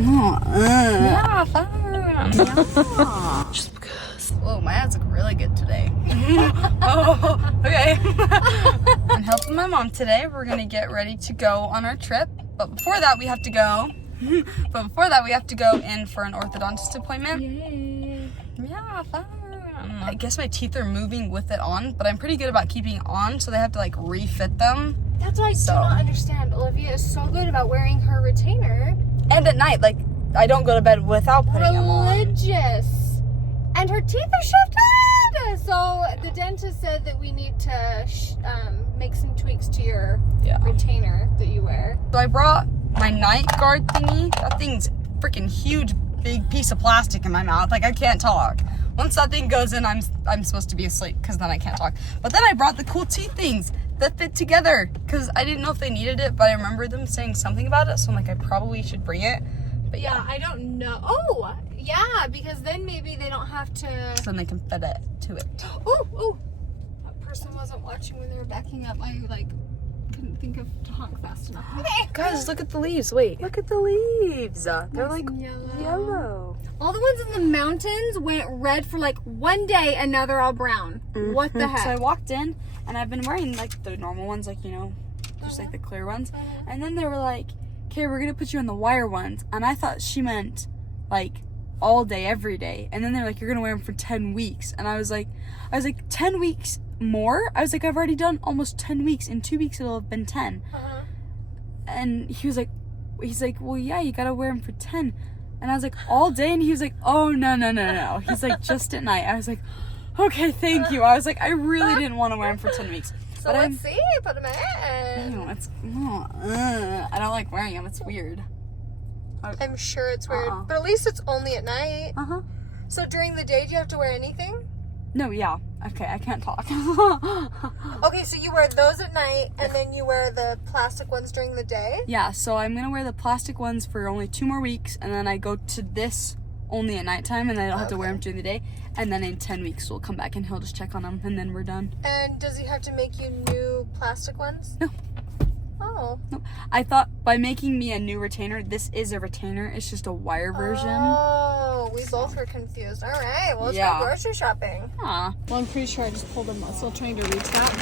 Yeah, fun. Yeah. Just because. Whoa, my ads look really good today. Oh, okay. I'm helping my mom today. We're gonna get ready to go on our trip. But before that, we have to go. In for an orthodontist appointment. Yay. Yeah, fun. I guess my teeth are moving with it on, but I'm pretty good about keeping it on, so they have to like refit them. That's what I do not understand. Olivia is so good about wearing her retainer. And at night, like, I don't go to bed without putting them on. Religious. And her teeth are shifted! So the dentist said that we need to make some tweaks to your retainer that you wear. So I brought my night guard thingy. That thing's freaking huge, big piece of plastic in my mouth. Like, I can't talk. Once that thing goes in, I'm supposed to be asleep because then I can't talk. But then I brought the cool teeth things that fit together because I didn't know if they needed it, but I remember them saying something about it, so I'm like, I probably should bring it. But yeah, I don't know. Oh, yeah, because then maybe they don't have to. So then they can fit it to it. Oh, that person wasn't watching when they were backing up. I couldn't think of to honk fast enough. Okay. Guys, look at the leaves. Wait, look at the leaves. They're like yellow. All the ones in the mountains went red for like one day, and now they're all brown. Mm-hmm. What the heck? So I walked in, and I've been wearing like the normal ones, like, you know, just like the clear ones. And then they were like, okay, we're gonna put you on the wire ones. And I thought she meant like all day, every day. And then they're like, you're gonna wear them for 10 weeks. And I was like, 10 weeks more? I was like, I've already done almost 10 weeks. In 2 weeks, it'll have been 10. And he's like, well, yeah, you gotta wear them for 10. And I was like, all day? And he was like, oh, no. He's like, just at night. I was like, okay, thank you. I was like, I really didn't want to wear them for 10 weeks. So but let's see, put them in. I don't like wearing them. It's weird. I'm sure it's weird. But at least it's only at night. So during the day, do you have to wear anything? No, yeah. Okay, I can't talk. Okay, so you wear those at night, and then you wear the plastic ones during the day? Yeah, so I'm going to wear the plastic ones for only 2 more weeks, and then I go to this only at nighttime, and I don't have to wear them during the day. And then in 10 weeks, we'll come back, and he'll just check on them, and then we're done. And does he have to make you new plastic ones? No. Oh. No. I thought by making me a new retainer, this is a retainer. It's just a wire version. Oh, we both were confused. All right, well, let's go grocery shopping. Well, I'm pretty sure I just pulled a muscle trying to reach that,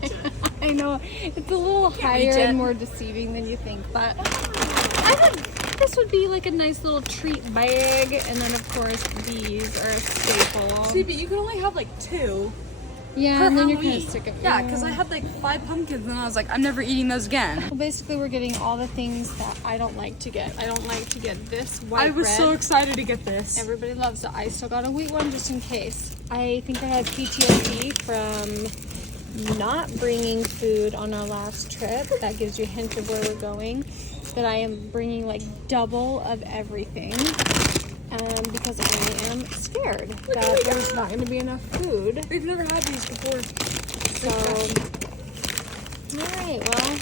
but I know it's a little higher and more deceiving than you think, but I thought this would be like a nice little treat bag, and then of course these are a staple. See, but you can only have like 2. Yeah, and then you're kind of sick of it. Yeah, because I had like 5 pumpkins and I was like, I'm never eating those again. Well, basically, we're getting all the things that I don't like to get. I don't like to get this white bread. I was so excited to get this. Everybody loves it. I still got a wheat one just in case. I think I had PTSD from not bringing food on our last trip. That gives you a hint of where we're going. That I am bringing like double of everything. Because I am scared that there's not going to be enough food. We've never had these before. So, alright, well,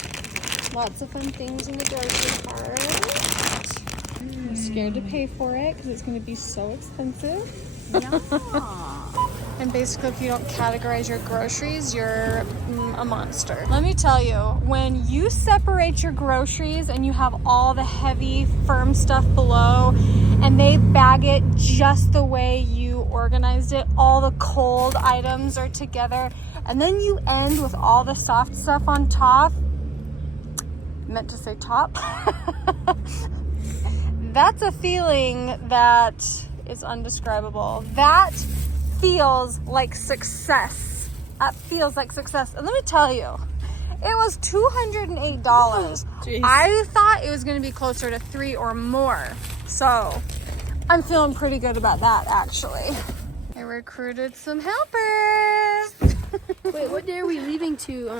lots of fun things in the grocery cart. I'm scared to pay for it because it's going to be so expensive. Yeah. And basically, if you don't categorize your groceries, you're a monster. Let me tell you, when you separate your groceries and you have all the heavy, firm stuff below, and they bag it just the way you organized it, all the cold items are together, and then you end with all the soft stuff on top. Meant to say top. That's a feeling that is undescribable. That feels like success. That feels like success. And let me tell you, it was $208. Jeez. I thought it was going to be closer to $3 or more. So I'm feeling pretty good about that, actually. I recruited some helpers. Wait, what day are we leaving to?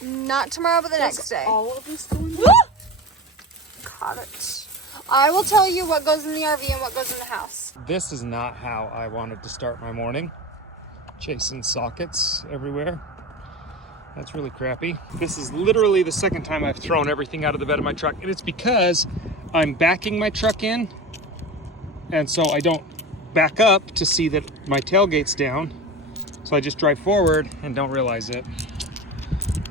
Not tomorrow, but the next day. All of this going? Got it. I will tell you what goes in the RV and what goes in the house. This is not how I wanted to start my morning. Chasing sockets everywhere. That's really crappy. This is literally the second time I've thrown everything out of the bed of my truck, and it's because I'm backing my truck in, and so I don't back up to see that my tailgate's down. So I just drive forward and don't realize it.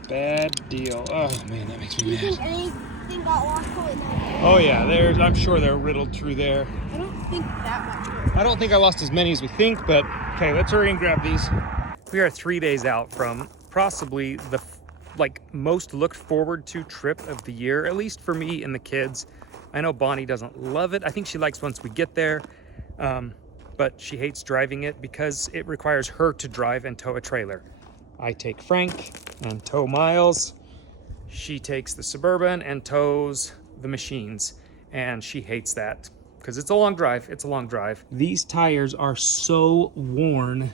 Bad deal. Oh man, that makes me mad. everything got lost going on. Oh yeah, I'm sure they're riddled through there. I don't think that much. I don't think I lost as many as we think, but okay, let's hurry and grab these. We are 3 days out from possibly the most looked forward to trip of the year, at least for me and the kids. I know Bonnie doesn't love it. I think she likes once we get there, but she hates driving it because it requires her to drive and tow a trailer. I take Frank and tow Miles. She takes the Suburban and tows the machines, and she hates that because it's a long drive. It's a long drive. These tires are so worn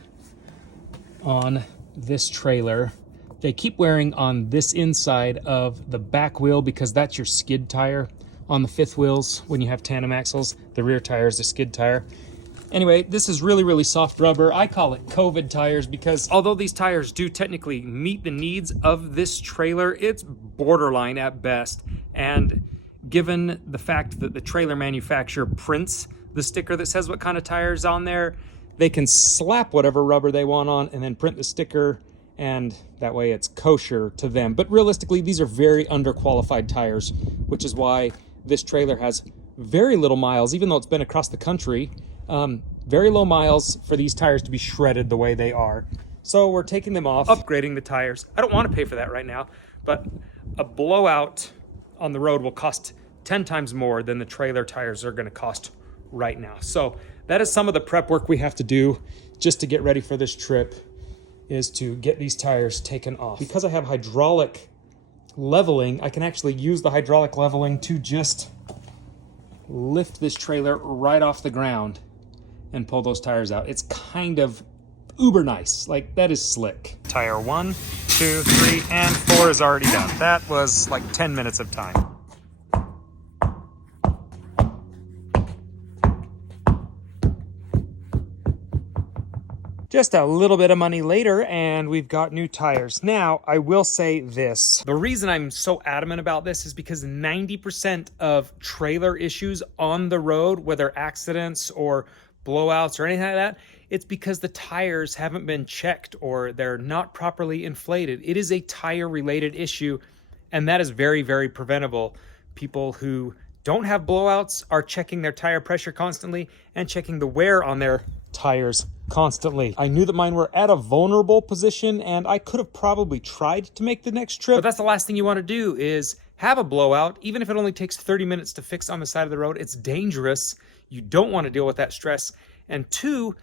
on this trailer. They keep wearing on this inside of the back wheel because that's your skid tire. On the fifth wheels, when you have tandem axles, the rear tire is the skid tire. Anyway, this is really, really soft rubber. I call it COVID tires because although these tires do technically meet the needs of this trailer, it's borderline at best. And given the fact that the trailer manufacturer prints the sticker that says what kind of tire is on there, they can slap whatever rubber they want on and then print the sticker, and that way it's kosher to them. But realistically, these are very underqualified tires, which is why this trailer has very little miles, even though it's been across the country. Very low miles for these tires to be shredded the way they are. So we're taking them off, upgrading the tires. I don't want to pay for that right now, but a blowout on the road will cost 10 times more than the trailer tires are going to cost right now. So that is some of the prep work we have to do just to get ready for this trip, is to get these tires taken off. Because I have hydraulic leveling, I can actually use the hydraulic leveling to just lift this trailer right off the ground and pull those tires out. It's kind of uber nice. Like, that is slick. Tire 1, 2, 3, and 4 is already done. That was like 10 minutes of time. Just a little bit of money later, and we've got new tires. Now, I will say this. The reason I'm so adamant about this is because 90% of trailer issues on the road, whether accidents or blowouts or anything like that, it's because the tires haven't been checked or they're not properly inflated. It is a tire-related issue, and that is very, very preventable. People who don't have blowouts are checking their tire pressure constantly and checking the wear on their tires constantly. I knew that mine were at a vulnerable position, and I could have probably tried to make the next trip. But that's the last thing you want to do, is have a blowout. Even if it only takes 30 minutes to fix on the side of the road, it's dangerous. You don't want to deal with that stress. And 2,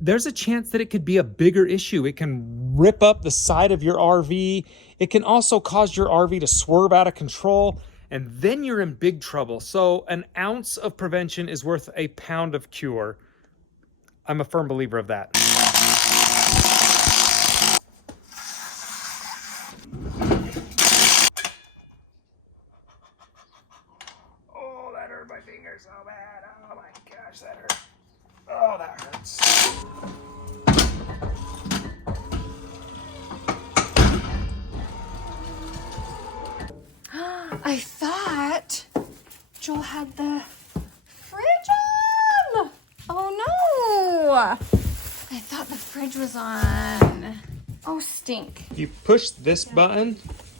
there's a chance that it could be a bigger issue. It can rip up the side of your RV. It can also cause your RV to swerve out of control, and then you're in big trouble. So an ounce of prevention is worth a pound of cure. I'm a firm believer of that. Oh, that hurt my finger so bad. Oh my gosh, that hurt. Oh, that hurts. I thought Joel had the fridge on. Oh no! I thought the fridge was on. Oh, stink. You push this button,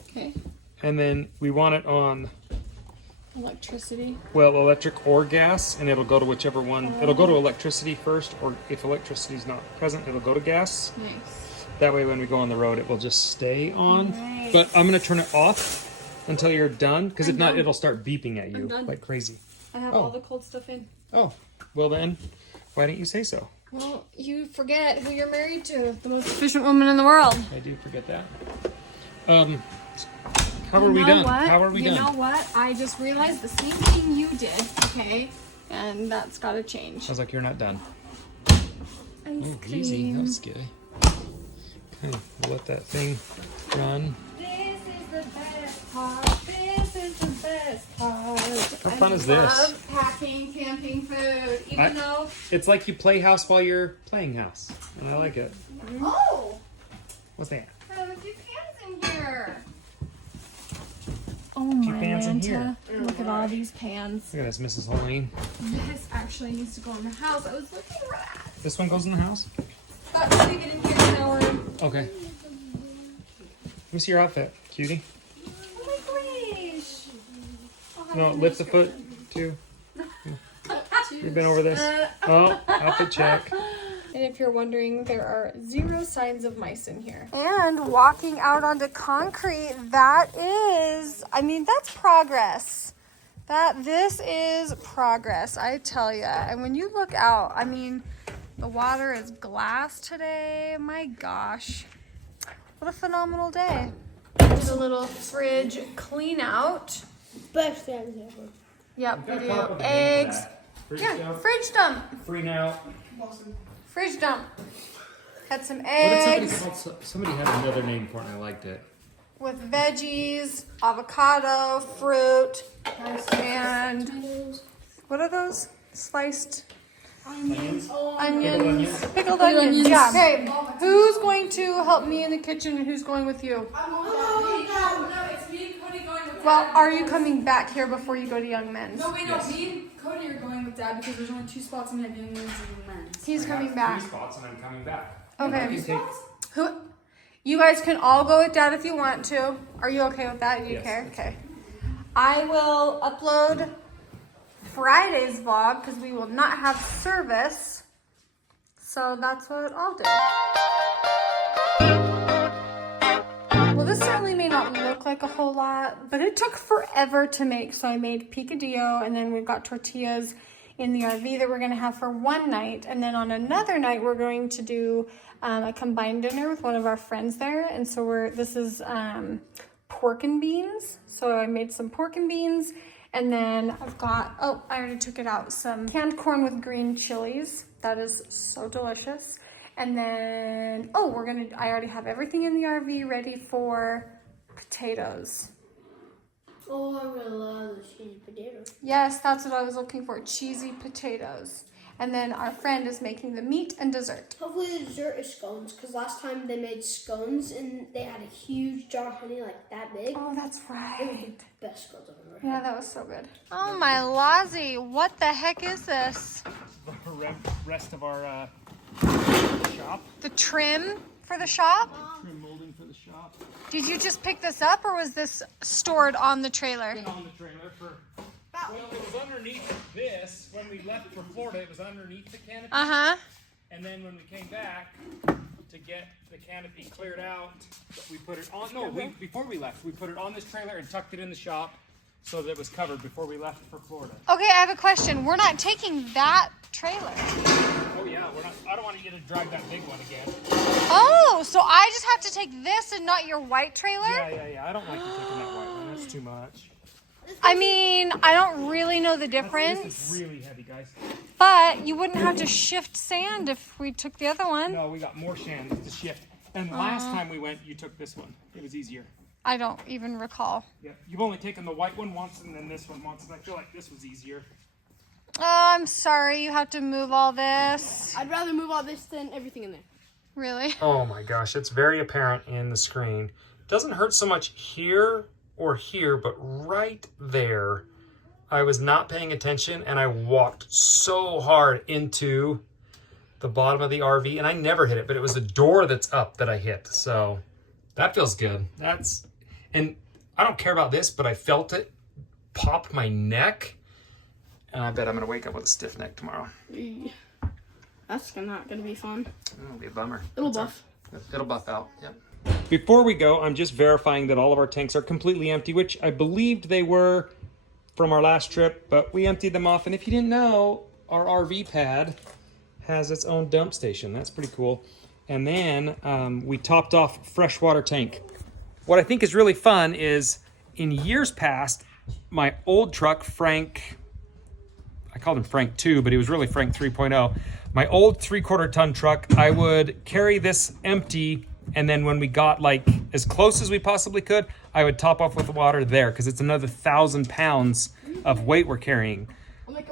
Okay. and then we want it on, Electricity. well, electric or gas, and it'll go to whichever one. It'll go to electricity first, or if electricity is not present, it'll go to gas. Nice. That way when we go on the road, it will just stay on. Nice. But I'm going to turn it off until you're done, because if not, done. it'll start beeping at you done. like crazy. I have all the cold stuff in. Oh, well then, why didn't you say so? Well, you forget who you're married to. The most efficient woman in the world. I do forget that. How are we done? How are we done? You know what? I just realized the same thing you did, okay? And that's gotta change. I was like, you're not done. Ice Oh, cream. easy. That was scary. Okay, we'll let that thing run. This is the best part. This is the best part. How fun is this? I love packing camping food, even though. It's like you play house while you're playing house, and I like it. Oh! What's that? I have a few pans in here. Oh Few my pans in Manta. Look at all these pans. Look at this, Mrs. Hoellein. This actually needs to go in the house. I was looking for that. This one goes in the house? That's gonna get in here in our room. Okay. Let me see your outfit, cutie. Oh my gosh. No, lift the foot too. We've been over this. Oh, outfit check. And if you're wondering, there are 0 signs of mice in here. And walking out onto concrete, that's progress. This is progress, I tell ya. And when you look out, the water is glass today. My gosh, what a phenomenal day. Just a little fridge clean out. Best things ever. Yep, we do. Eggs. Yeah, fridge dump. Free now. Fridge dump. Had some What did eggs somebody had another name for it and I liked it. with veggies, avocado, fruit, and what are those? Sliced onions. Pickled onions. Yeah. Okay, who's going to help me in the kitchen and who's going with you? Well, are you coming back here before you go to Young Men's? No, wait, no. Me and Cody are going with Dad because there's only 2 spots and we have Young Men's and Young Men's. He's coming back. 3 spots and I'm coming back. Okay. Who? You guys can all go with Dad if you want to. Are you okay with that? Do you care? Okay. I will upload Friday's vlog because we will not have service. So that's what I'll do. Well, this certainly may not look like a whole lot, but it took forever to make. So I made picadillo, and then we've got tortillas in the RV that we're going to have for one night. And then on another night, we're going to do a combined dinner with one of our friends there. And so this is pork and beans. So I made some pork and beans. And then I've got, I already took it out, some canned corn with green chilies. That is so delicious. And then, I already have everything in the RV ready for potatoes. Oh, I really love the cheesy potatoes. Yes, that's what I was looking for, cheesy potatoes. And then our friend is making the meat and dessert. Hopefully the dessert is scones, because last time they made scones and they had a huge jar of honey like that big. Oh, that's It was right. the best scones I've ever had. Yeah, that was so good. Oh my Lozzie, what the heck is this? The rest of our shop. The trim for the shop? Trim molding for the shop. Did you just pick this up or was this stored on the trailer? Been on the trailer for. Well, it was underneath this. When we left for Florida, it was underneath the canopy. Uh-huh. And then when we came back to get the canopy cleared out, we put it on. No, before we left, we put it on this trailer and tucked it in the shop so that it was covered before we left for Florida. Okay, I have a question. We're not taking that trailer. Oh yeah, we're not. I don't want you to drag that big one again. Oh, so I just have to take this and not your white trailer? Yeah. I don't like you taking that white one. That's too much. I don't really know the difference. This is really heavy, guys. But you wouldn't have to shift sand if we took the other one. No, we got more sand to shift. And last time we went, you took this one. It was easier. I don't even recall. Yeah, you've only taken the white one once and then this one once, and I feel like this was easier. Oh, I'm sorry. You have to move all this. I'd rather move all this than everything in there. Really? Oh my gosh, it's very apparent in the screen. Doesn't hurt so much here or here, but right there, I was not paying attention and I walked so hard into the bottom of the RV and I never hit it, but it was the door that's up that I hit. So that feels good. And I don't care about this, but I felt it pop my neck. And I bet I'm going to wake up with a stiff neck tomorrow. That's not going to be fun. It'll be a bummer. It'll buff. It'll buff out, yep. Before we go, I'm just verifying that all of our tanks are completely empty, which I believed they were from our last trip, but we emptied them off. And if you didn't know, our RV pad has its own dump station. That's pretty cool. And then we topped off freshwater tank. What I think is really fun is in years past, my old truck, Frank, I called him Frank 2, but he was really Frank 3.0. My old 3/4 ton truck, I would carry this empty, and then when we got like as close as we possibly could, I would top off with the water there because it's another 1,000 pounds of weight we're carrying.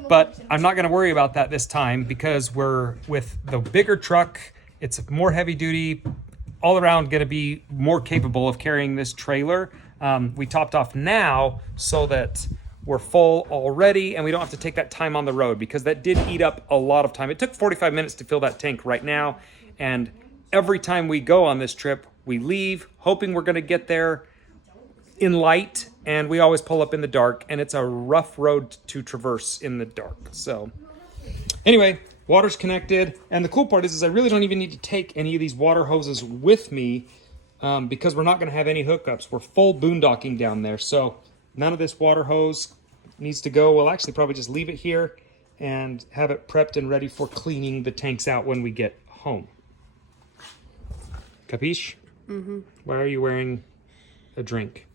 But I'm not going to worry about that this time because we're with the bigger truck. It's more heavy duty, all around going to be more capable of carrying this trailer. We topped off now so that we're full already and we don't have to take that time on the road because that did eat up a lot of time. It took 45 minutes to fill that tank right now. And every time we go on this trip, we leave hoping we're going to get there in light, and we always pull up in the dark, and it's a rough road to traverse in the dark. So anyway, water's connected, and the cool part is I really don't even need to take any of these water hoses with me because we're not going to have any hookups. We're full boondocking down there, so none of this water hose needs to go. We'll actually probably just leave it here and have it prepped and ready for cleaning the tanks out when we get home. Capiche? Mm-hmm. Why are you wearing a drink?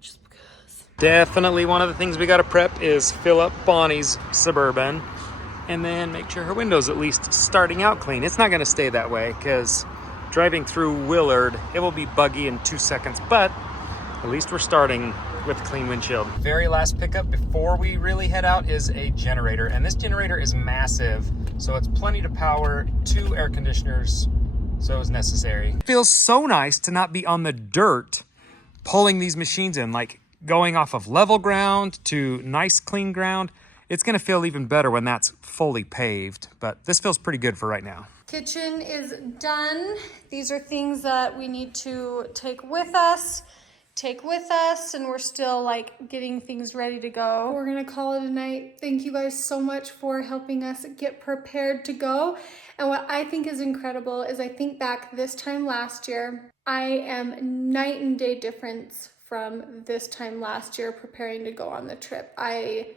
Just because. Definitely one of the things we got to prep is fill up Bonnie's Suburban and then make sure her window's at least starting out clean. It's not going to stay that way because driving through Willard, it will be buggy in 2 seconds, but at least we're starting with a clean windshield. Very last pickup before we really head out is a generator, and this generator is massive, so it's plenty to power 2 air conditioners, so it's necessary. It feels so nice to not be on the dirt pulling these machines in, like going off of level ground to nice clean ground. It's gonna feel even better when that's fully paved, but this feels pretty good for right now. Kitchen is done. These are things that we need to take with us, and we're still like getting things ready to go. We're gonna call it a night. Thank you guys so much for helping us get prepared to go. And what I think is incredible is I think back this time last year, I am night and day difference from this time last year preparing to go on the trip. I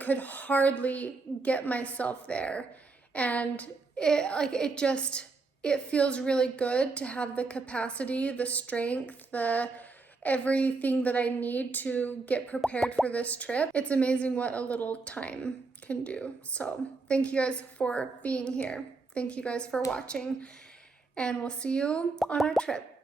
could hardly get myself there, and it feels really good to have the capacity, the strength, everything that I need to get prepared for this trip. It's amazing what a little time can do. So thank you guys for being here. Thank you guys for watching, and we'll see you on our trip.